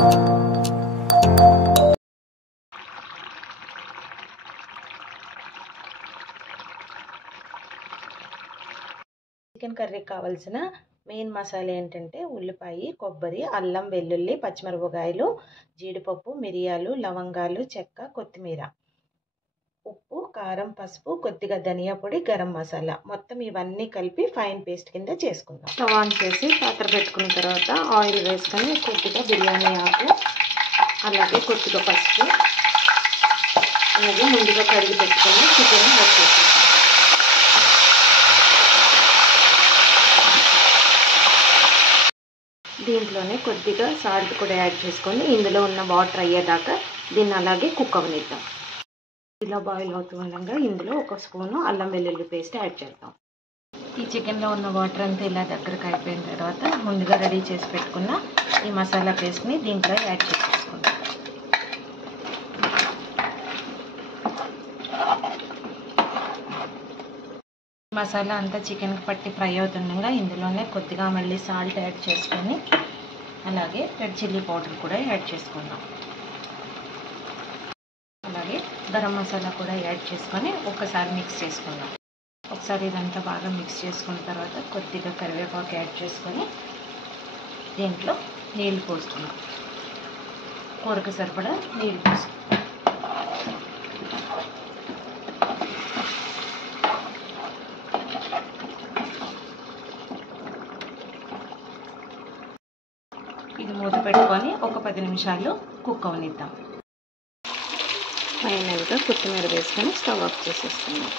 Chicken కర్రీకి కావాల్సిన main masala ఏంటంటే ఉల్లిపాయ, కొబ్బరి, అల్లం, వెల్లుల్లి, పచ్చిమిరపకాయలు, జీడిపప్పు, మిరియాలు, లవంగాలు, చెక్క, కొత్తిమీర, ఉప్పు, కారం, పసుపు, కొద్దిగా ధనియా పొడి, గరం మసాలా, మొత్తం ఇవన్నీ కలిపి ఫైన్ పేస్ట్ కింద చేసుకుందాం. స్టవ్ ఆన్ చేసి పాత్ర పెట్టుకున్న తర్వాత ఆయిల్ వేసుకొని కొద్దిగా బిర్యానీ ఆకు, అలాగే కొద్దిగా పసుపు, అలాగే ముందుగా కడిగి పెట్టుకొని చికెన్ వేసేస్తాం. దీంట్లోనే కొద్దిగా సాల్ట్ కూడా యాడ్ చేసుకొని ఇందులో ఉన్న వాటర్ అయ్యేదాకా దీన్ని అలాగే కుక్ అవనిద్దాం. ఇలా బాయిల్ అవుతూ ఉండగా ఇందులో 1 స్పూను అల్లం వెల్లుల్లి పేస్ట్ యాడ్ చేద్దాం. ఈ చికెన్లో ఉన్న వాటర్ అంతా ఇలా దగ్గరకు అయిపోయిన తర్వాత ముందుగా రెడీ చేసి పెట్టుకున్న ఈ మసాలా పేస్ట్ని దీంట్లో యాడ్ చేసేసుకుందాం. మసాలా అంతా చికెన్కి పట్టి ఫ్రై అవుతుండగా ఇందులోనే కొద్దిగా మళ్ళీ సాల్ట్ యాడ్ చేసుకొని అలాగే రెడ్ చిల్లీ పౌడర్ కూడా యాడ్ చేసుకుందాం. అలాగే గరం మసాలా కూడా యాడ్ చేసుకొని ఒకసారి మిక్స్ చేసుకుందాం. ఒకసారి ఇదంతా బాగా మిక్స్ చేసుకున్న తర్వాత కొద్దిగా కరివేపాకు యాడ్ చేసుకొని దీంట్లో నీళ్ళు పోసుకుందాం. కూరకు సరిపడా నీళ్ళు పోసుకుందాం. ఇది మూత పెట్టుకొని ఒక 10 నిమిషాలు కుక్ అవనిద్దాం. ఫైనల్గా కొత్తిమీర వేసుకొని స్టవ్ ఆఫ్ చేసేసుకుందాం.